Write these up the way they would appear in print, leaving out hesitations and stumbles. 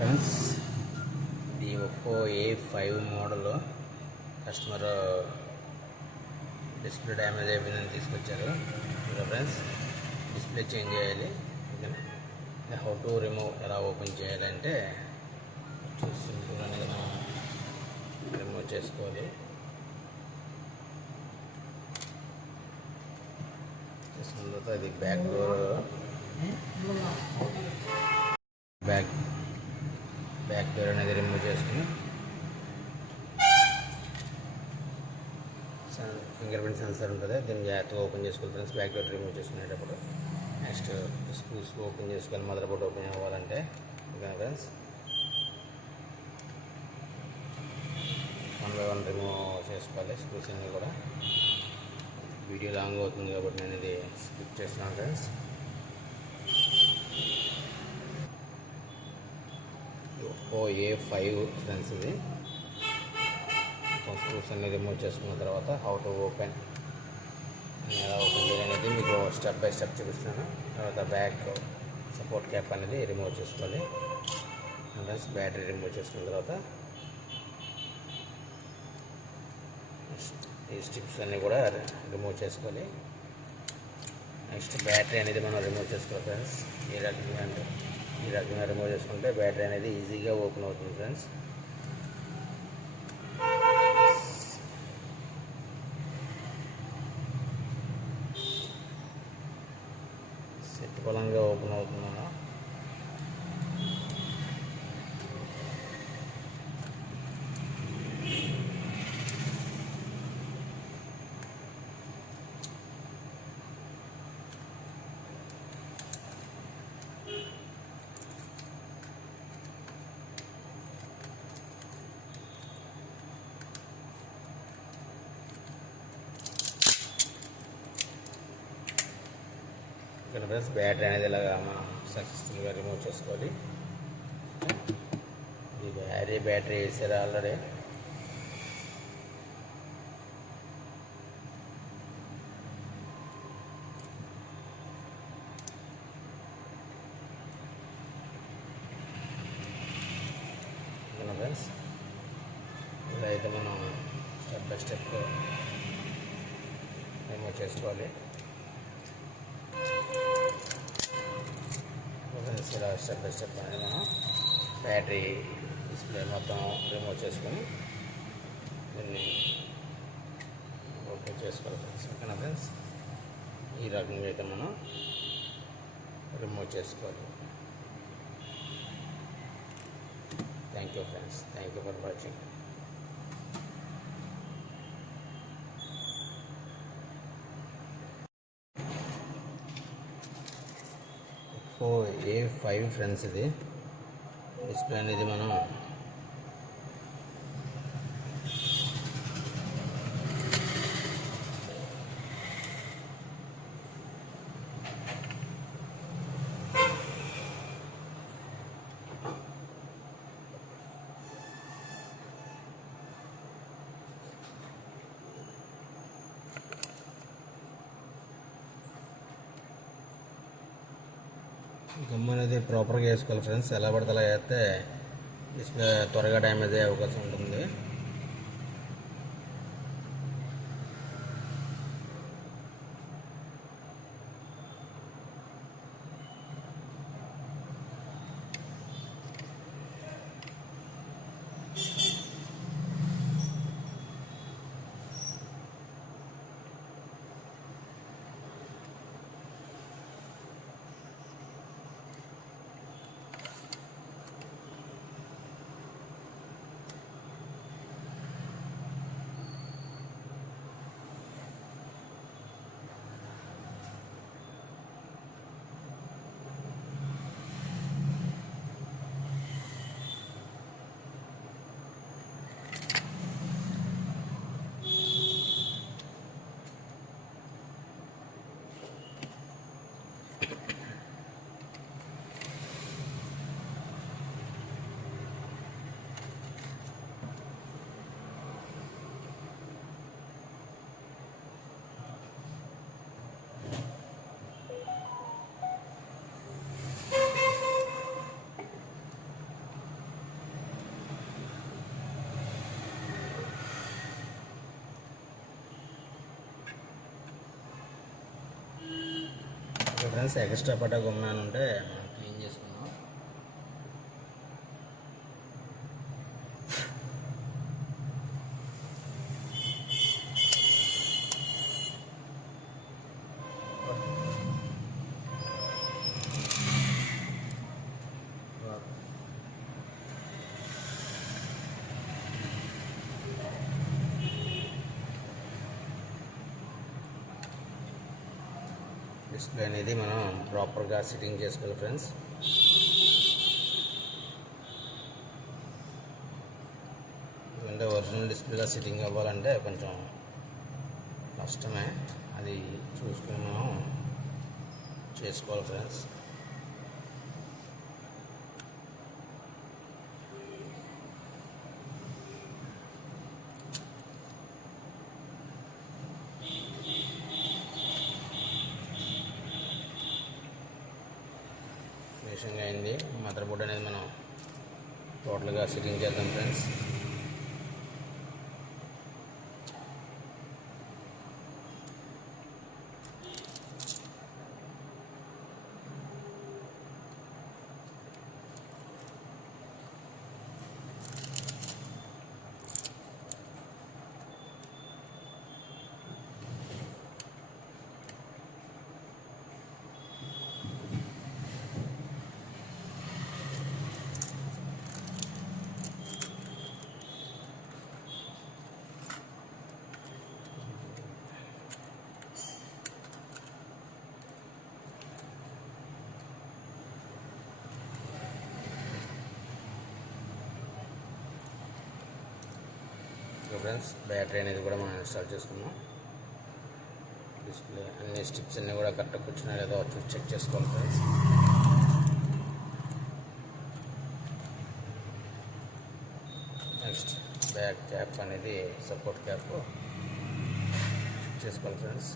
ఫ్రెండ్స్, ఈ Oppo A5 model customer display damage అయిపోయిందని తీసుకొచ్చారు. ఇంకా ఫ్రెండ్స్, డిస్ప్లే చేంజ్ చేయాలి. హౌ టు రిమూవ్, ఎలా ఓపెన్ చేయాలంటే సింపుల్ అనేది మనం రిమూవ్ చేసుకోవాలి. చేసుకున్న తర్వాత ఇది బ్యాక్ డోర్, బ్యాక్ డోర్ అనేది రిమూవ్ చేసుకుని ఫింగర్ ప్రింట్ సెన్సర్ ఉంటుంది, దీన్ని జాగ్రత్తగా ఓపెన్ చేసుకోవాలి ఫ్రెండ్స్. బ్యాక్ డోర్ రిమూవ్ చేసుకునేటప్పుడు నెక్స్ట్ స్క్రూస్ ఓపెన్ చేసుకోవాలి. మదర్ బోర్డ్ ఓపెన్ అవ్వాలంటే ఓకే ఫ్రెండ్స్, 1 by 1 రిమూవ్ చేసుకోవాలి స్క్రూస్ అన్నీ కూడా. వీడియో లాంగ్ అవుతుంది కాబట్టి నేను ఇది స్కిప్ చేస్తున్నాను ఫ్రెండ్స్. ఒప్పో A5 ఫ్రెండ్స్, ఇది స్క్రూస్ అన్ని రిమూవ్ చేసుకున్న తర్వాత హౌ టు ఓపెన్, ఎలా ఓపెన్ చేయాలనేది మీకు స్టెప్ బై స్టెప్ చూపిస్తాను. తర్వాత బ్యాక్ సపోర్ట్ క్యాప్ అనేది రిమూవ్ చేసుకోవాలి ఫ్రెండ్స్. బ్యాటరీ రిమూవ్ చేసుకున్న తర్వాత ఈ స్ట్రిప్స్ అన్నీ కూడా రిమూవ్ చేసుకోవాలి. నెక్స్ట్ బ్యాటరీ అనేది మనం రిమూవ్ చేసుకోవాలి ఫ్రెండ్స్. ఈ రకంగా రిమూవ్ చేసుకుంటే బ్యాటరీ అనేది ఈజీగా ఓపెన్ అవుతుంది ఫ్రెండ్స్. సెట్ బలంగా ఓపెన్ అవుతుంది. ఇక్కడ ఫ్రెండ్స్, బ్యాటరీ అనేది ఇలాగా మనం సక్సెస్ఫుల్గా రిమూవ్ చేసుకోవాలి. ఈ బ్యాటరీ వేసారు ఆల్రెడీ. ఫ్రెండ్స్, ఇలా అయితే మనం స్టెప్ బై స్టెప్ రిమూవ్ చేసుకోవాలి. ఇలా స్టెప్ బై స్టెప్ అనేది మనం బ్యాటరీ డిస్ప్లే మొత్తం రిమూవ్ చేసుకొని దీన్ని ఓకే చేసుకోవాలి ఫ్రెండ్స్. ఓకేనా ఫ్రెండ్స్, ఈ రకంగా అయితే మనం రిమూవ్ చేసుకోవాలి. Thank you friends, thank you for watching. A5 friends, ఇది డిస్ప్లే అనేది మనం గమ్ అనేది ప్రాపర్గా వేసుకోవాలి ఫ్రెండ్స్. ఎలా పడితే అలా వేస్తే డిస్ప్లే త్వరగా డ్యామేజ్ అయ్యే అవకాశం ఉంటుంది. ఫ్రెండ్స్ ఎక్స్ట్రా పటా గుమ్మాను ఉంటే మనం క్లీన్ చేసుకుందాం. డిస్ప్లే అనేది మనం ప్రాపర్గా సెట్టింగ్ చేసుకోవాలి ఫ్రెండ్స్. ఎందుకంటే ఒరిజినల్ డిస్ప్లేలో సెట్టింగ్ అవ్వాలంటే కొంచెం కష్టమే, అది చూసుకుని మనం చేసుకోవాలి ఫ్రెండ్స్. ఫినిషింగ్ అయింది. మదర్ బోర్డ్ అనేది మనం టోటల్గా సెట్టింగ్ చేద్దాం ఫ్రెండ్స్. ఫ్రెండ్స్ బ్యాటరీ అనేది కూడా మనం ఇన్స్టాల్ చేసుకున్నాం. డిస్ప్లే అన్ని స్టిప్స్ అన్నీ కూడా కరెక్ట్గా కూర్చున్నా లేదో చూసి చెక్ చేసుకోవాలి ఫ్రెండ్స్. నెక్స్ట్ బ్యాక్ క్యాప్ అనేది సపోర్ట్ క్యాప్ చేసుకోవాలి ఫ్రెండ్స్.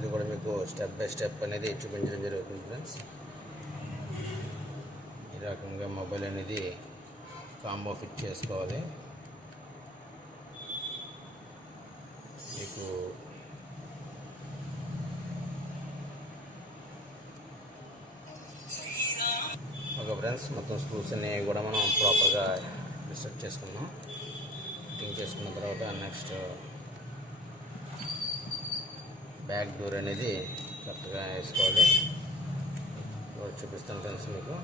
ఇది కూడా మీకు స్టెప్ బై స్టెప్ అనేది చూపించడం జరుగుతుంది ఫ్రెండ్స్. ఈ రకంగా మొబైల్ అనేది కాంబో ఫిట్ చేసుకోవాలి. మీకు ఓకే ఫ్రెండ్స్, మొత్తం స్క్రూస్ అన్ని కూడా మనం ప్రాపర్గా సెట్ చేసుకున్నాం. ఫిట్టింగ్ చేసుకున్న తర్వాత నెక్స్ట్ బ్యాక్ డోర్ అనేది కరెక్ట్గా వేసుకోవాలి. చూపిస్తాను ఫ్రెండ్స్ మీకు.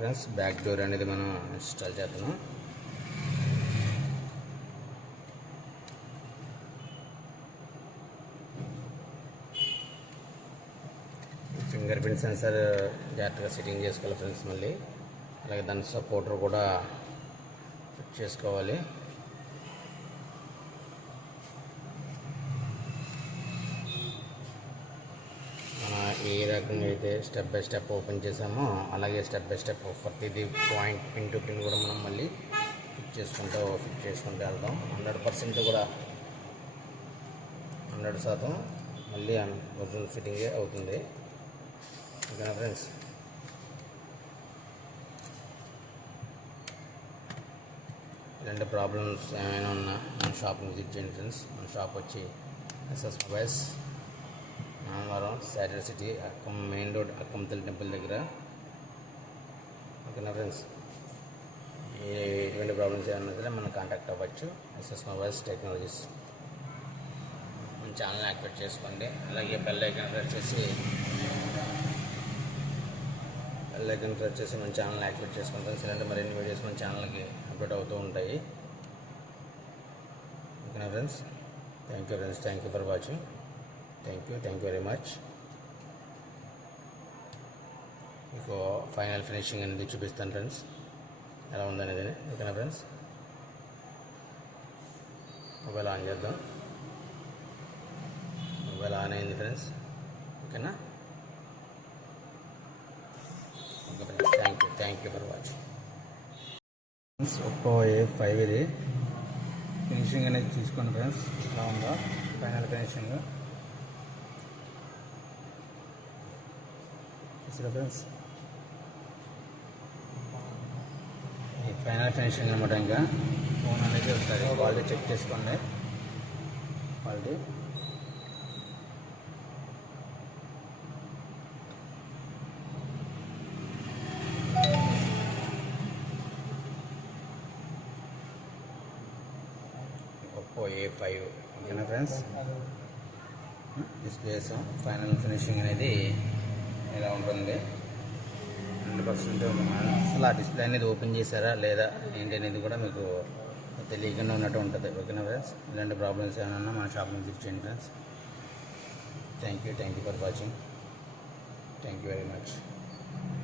ఫ్రెండ్స్ బ్యాక్ డోర్ అనేది మనం ఇన్స్టాల్ చేస్తున్నాం. ఫింగర్ ప్రింట్ సెన్సార్ జాగ్రత్తగా సెట్టింగ్ చేసుకోవాలి ఫ్రెండ్స్. మళ్ళీ అలాగే దాని సపోర్టర్ కూడా ఫిట్ చేసుకోవాలి. ఏ రకంగా అయితే స్టెప్ బై స్టెప్ ఓపెన్ చేసామో అలాగే స్టెప్ బై స్టెప్ ప్రతిదీ పాయింట్ పిన్ టు పిన్ కూడా మనం మళ్ళీ ఫిట్ చేసుకుంటూ వెళ్దాం. 100% కూడా 100% మళ్ళీ ఒరిజినల్ ఫిట్టింగే అవుతుంది. ఓకేనా ఫ్రెండ్స్. ఇలాంటి ప్రాబ్లమ్స్ ఏమైనా ఉన్నా మన షాప్ని విజిట్ చేయండి ఫ్రెండ్స్. మన షాప్ వచ్చి SS mobiles, Namavaram, saturday city, అక్కం మెయిన్ రోడ్, అక్కమ్మతల్లి టెంపుల్ దగ్గర. ఓకేనా ఫ్రెండ్స్. ఎటువంటి ప్రాబ్లమ్స్ ఏమైనా సరే మనం కాంటాక్ట్ అవ్వచ్చు. SS mobiles technologies. మన ఛానల్ని యాక్టివేట్ చేసుకోండి. అలాగే బెల్ ఐకాన్ ప్రెస్ చేసి మన ఛానల్ని యాక్టివేట్ చేసుకుంటాం. ఇలాంటి మరిన్ని వీడియోస్ మన ఛానల్కి అప్లోడ్ అవుతూ ఉంటాయి. ఓకేనా friends. Thank you friends. Thank you for watching. Thank you very much. మీకు ఫైనల్ ఫినిషింగ్ అనేది చూపిస్తాను ఫ్రెండ్స్, ఎలా ఉందనేది. ఓకేనా ఫ్రెండ్స్. మొబైల్ ఆన్ చేద్దాం. మొబైల్ ఆన్ అయింది ఫ్రెండ్స్. ఓకేనా. Okay friends, thank you for watching. Oppo A5 ఇది ఫినిషింగ్ అనేది చూసుకోండి ఫ్రెండ్స్, ఎలా ఉందో ఫైనల్ ఫినిషింగ్ చూసారా ఫ్రెండ్స్. ఈ ఫైనల్ ఫినిషింగ్ అనమాట. ఇంకా ఫోన్ అనేది ఒకసారి క్వాలిటీ చెక్ చేసుకోండి. క్వాలిటీ ఒప్పో A5 ఓకేనా ఫ్రెండ్స్. డిస్ప్లేస్ ఫైనల్ ఫినిషింగ్ అనేది ఇలా ఉంటుంది. 100% అసలు ఆ డిస్ప్లే అనేది ఓపెన్ చేశారా లేదా ఏంటి అనేది కూడా మీకు తెలియకుండా ఉన్నట్టు ఉంటుంది. ఓకేనా ఫ్రెండ్స్. ఇలాంటి ప్రాబ్లమ్స్ ఏమైనా మన షాప్ విజిట్ చేయండి friends. Thank you for watching. Thank you very much.